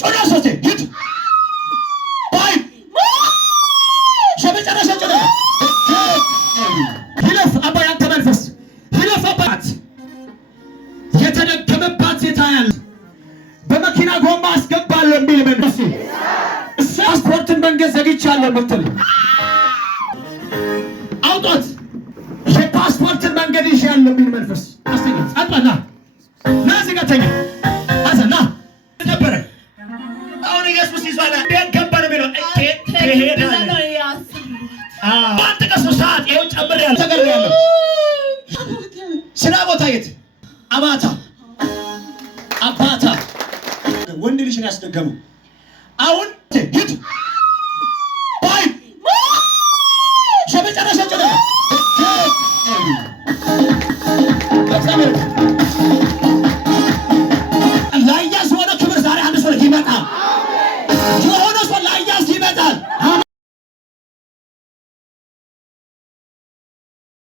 ጮና ሶስቴ ሂድ ባይ ሸበጨረሻ ጮና ሂለፍ አባ ያንተ መንፈስ ሂለፍ አባት የተደገመባት ሴት ያለ በመኪና ጎማ አስገባለሁ የሚል መንፈስ ፓስፖርትን መንገድ ዘግቻለሁ የምትል አውጣት። የፓስፖርትን መንገድ ይሻለሁ የሚል መንፈስ አስተኛ አጣና ናዝጋተኛ አሰና ነበረ አሁን ኢየሱስ ይዟል ገባን የሚለው ተሄዳለ አንተ ከሱ ሰዓት ይኸው ጨምር ያለ ተገር ያለው ስራ ቦታ የት አባታ ወንድ ልጅን ያስደገመው አሁን ሂድ ባይ ሸበጨረሻ ጮና ላያስ ወደ ክብር ዛሬ አንድ ሰው ይመጣ